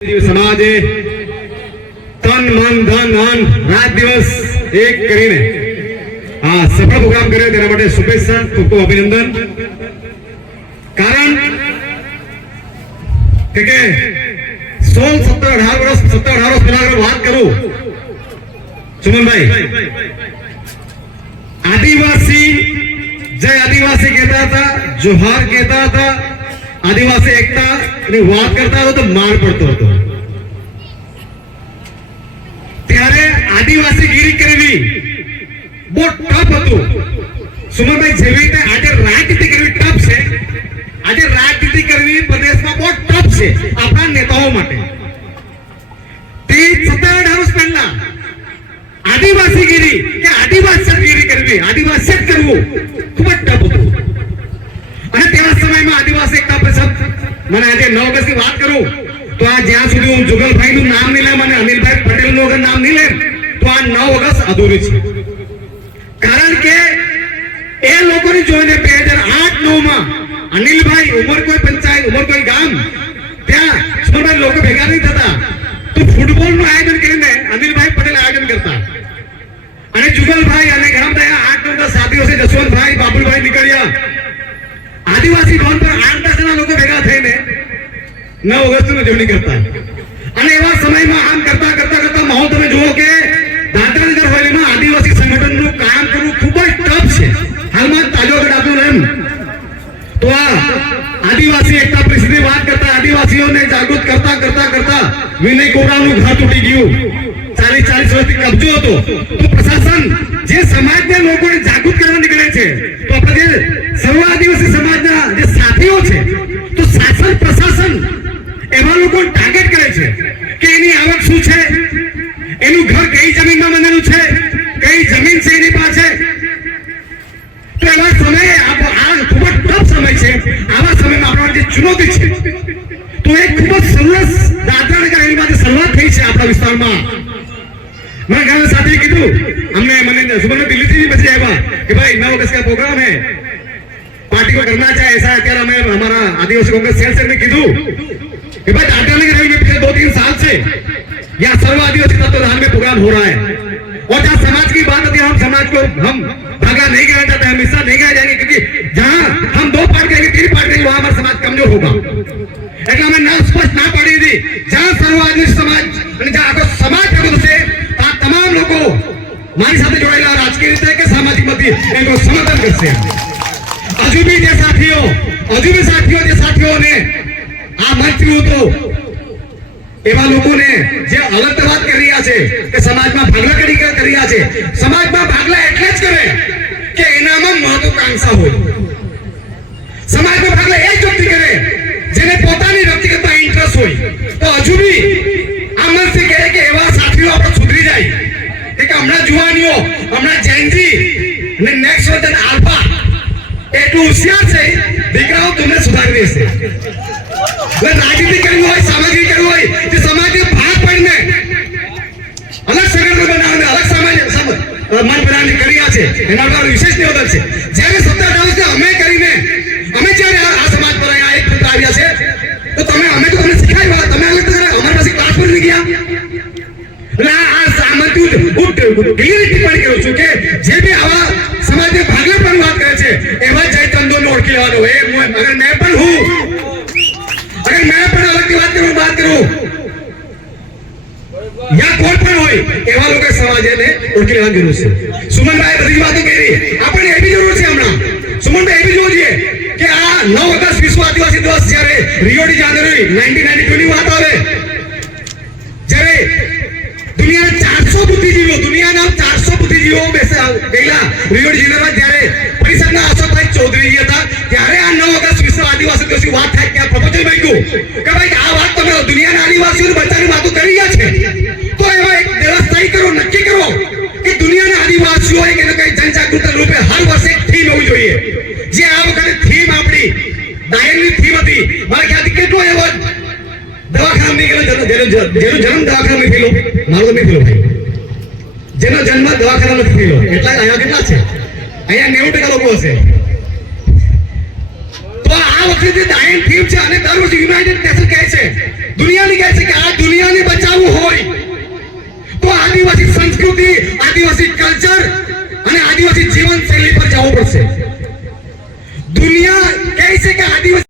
સમાજે તન મન ધન અન રાત દિવસ એક કરીને આ સફળ પ્રોગ્રામ કર્યો તેના માટે શુભેચ્છા, ખૂબ ખૂબ અભિનંદન. કારણ કે 16, 17, 18 વર્ષ પહેલા વાત કરું સુમનભાઈ, આદિવાસી જય આદિવાસી કહેતા હતા, જોહાર કહેતા હતા, આદિવાસી એકતા ની વાત કરતા હતો તો માર પડતો હતો. ત્યારે આદિવાસી ગીરી કરવી બહુ ટફ હતું સુમનભાઈ. જેવી રીતે આજે રાજનીતિ કરવી ટફ છે, આજે રાજનીતિ કરવી પ્રદેશમાં બહુ ટફ છે આપણા નેતાઓ માટે. તે 17-18 વર્ષ પહેલા આદિવાસી ગીરી કે આદિવાસી ગીરી કરવી, આદિવાસી કરવું ખૂબ જ ટફ હતું. અને તેવા સમયમાં આદિવાસી એકતા પરિષદ, મને આજે 9 ઓગસ્ટની વાત કરું તો આ જ્યાં સુધી હું જુગલભાઈ નું નામ નહીં લેમ અને અનિલભાઈ પટેલ નું અગર નામ નહીં લેમ તો આ 9 ઓગસ્ટ અધૂરી છે. કારણ કે એ લોકોને જોઈને 2008-9 માં અનિલભાઈ ઉમરકોઈ પંચાયત, ઉમરકોઈ ગામ, ત્યાં સુમનભાઈ લોકો ભેગા નહીં થતા તો ફૂટબોલ નું આયોજન કરીને અનિલભાઈ પટેલ આયોજન કરતા. અને જુગલભાઈ અને ઘણા બધા 8-9 સાથીઓ છે, જસવંતભાઈ, બાબુલભાઈ નીકળ્યા, આદિવાસી ભવન પર 8-10 જણા લોકો ભેગા થઈને 9 ઓગસ્ટની ઉજવણી કરતા. અને એવા સમયમાં આમ કરતા કરતા માહોલ તમે જુઓ કે દાદરા નગર હવેલીમાં આદિવાસી સંગઠનનું કામ કરવું ખૂબ જ ટફ છે. હાલમાં તાજો આગળ આપણું એમ તો આ આદિવાસી એકતા પરિષદની વાત કરતા આદિવાસીઓને જાગૃત કરતા વિનય કોરાનું ઘર તૂટી ગયું. 40 વર્ષથી કબજો હતો તો પ્રશાસન જે સમાજના લોકોને જાગૃત કરવા નીકળે છે તો આપણે જે સર્વ આદિવાસી સમાજના જે સાથીઓ છે તો શાસન પ્રશાસન એવા લોકો ટાર્ગેટ કરે છે કે એની આવક શું છે, એનું ઘર કઈ જમીનમાં બનેલું છે, કઈ જમીન છે એની પાસે. તો એવા સમયે આ ખૂબ જ ટફ સમય છે. આવા સમયમાં આપણા જે ચુનૌતી છે તો એક ખૂબ જ સરસ દાદરા નગર હવેલીમાંથી શરૂઆત થઈ છે આપણા વિસ્તારમાં. मैं गाँव साथी कीधु हमने मैंने सुबह में दिल्ली से बचे आया कि भाई 9 अगस्त का प्रोग्राम है, पार्टी को करना चाहिए ऐसा. क्या हमें हमारा आदिवासी कांग्रेस सेल ने कीधु कि भाई दादरा नगर हवेली में पिछले 2-3 साल से यहाँ सर्व आदिवासी तत्वाधान में प्रोग्राम हो रहा है. और जहाँ समाज की बात होती है, हम समाज को हम भागा नहीं करना चाहते, हमेशा नहीं कहा जाएंगे क्योंकि जहाँ हम 2 पार्ट करेंगे, 3 पार्ट करेंगे, वहाँ हमारा समाज कमजोर होगा. એટલે અમે ના સ્પષ્ટ ના પાડી દીધી જ્યાં સર્વ આદિવાસી સમાજ અને જ્યાં આખો સમાજ ભેગો થશે આ તમામ લોકો મારી સાથે જોડાયેલા રાજકીય રીતે કે સામાજિક મતે એનું સમર્થન કરશે. હજુ બી જે સાથીઓને આ મંચનું હતો એવા લોકોને જે અલગ વાત કરી રહ્યા છે કે સમાજમાં ભાગલા કરી રહ્યા છે, સમાજમાં ભાગલા એટલે જ કરે કે એનામાં મહત્વાકાંક્ષા હોય. સમાજમાં ભાગલા એ જ વ્યક્તિ કરે જેને પોતાની વ્યક્તિગત ઇન્ટરેસ્ટ હોય. તો હજુ બી આ મનથી કહે કે એવા સાથીઓ આપણે સુધરી જાય કે હમણાં જુવાનીઓ, હમણાં જેનજી અને નેક્સ્ટ વર્ઝન આલ્ફા એટલું હોશિયાર છે, દીકરાઓ તમને સુધારી દેશે. રાજનીતિ કરવી હોય, સામાજિક કરવી હોય, જે સમાજને ભાગ પાડીને અલગ સંગઠન બનાવીને અલગ સમાજ મન બનાવીને કર્યા છે એના પર વિશેષ નિવેદન છે. જ્યારે 17-18 વર્ષે અમે કરીને અમે જ્યારે આ સમાજ પર અહીંયા એક ફૂટ આવ્યા છે તો અમે તો તમને શીખાવ્યા, તમે અલગ કરે અમારી પાસે ક્લાસ પર નહીં ગયા. એટલે આ સામાજિક ટિપ્પણી કરું છું કે જે બી આવા સમાજને ભાગલા પર વાત કરે છે એવા જય ચંદોને ઓળખી લેવાનો. અગર મેં પણ અલગથી વાત કરું યા કોઈ પણ હોય એવા લોકો સમાજને ઓળખી લેવાની જરૂર છે. સુમનભાઈ બધી વાતો કરી, આપણે એવી જરૂર છે હમણાં સુમનભાઈ એવી જરૂર છે કે આ 9 ઓગસ્ટ વિશ્વ આદિવાસી દિવસ જ્યારે રિયો ડી જાનેરો 1992 ની વાત આવે, જ્યારે દુનિયાના 400 બુદ્ધિજીવો ગયેલા રિયો ડી જાનેરો, જ્યારે પરિષદના અશોકભાઈ ચૌધરી હતા ત્યારે આ 9 ઓગસ્ટ વિશ્વ આદિવાસી દિવસની વાત થાય ત્યાં પ્રપોઝલ બન્યું કે ભાઈ આ વાત તમે દુનિયાના આદિવાસીઓને બચાવવાની વાતો કરી રહ્યા છે તો એમાં એક વ્યવસ્થા કરો, નક્કી કરો કે દુનિયાના આદિવાસીઓ એક એને કઈ જનજાગૃતિ રૂપે હર વર્ષે એક થીમ હોવી જોઈએ. જે આ વખતે થીમ આપણી ડાયનની થીમ હતી, મારા ખ્યાલથી કેટલો એવો દવાખાના નહીં ગયેલો જેનો જન્મ દવાખાનામાં થયેલો, મારો તો નહીં થયેલો ભાઈ, જેનો જન્મ દવાખાનામાં થયેલો. એટલા અહીંયા કેટલા છે? અહીંયા 90% લોકો હશે. તો આ વખતે ડાયન થીમ છે અને દર વર્ષે યુનાઇટેડ નેશન કહે છે દુનિયાને કહે છે કે આ દુનિયાને બચાવવું હોય તો આદિવાસી સંસ્કૃતિ, આદિવાસી કલ્ચર અને આદિવાસી જીવનશૈલી પર જવું પડશે. દુનિયા કહે છે કે આદિવાસી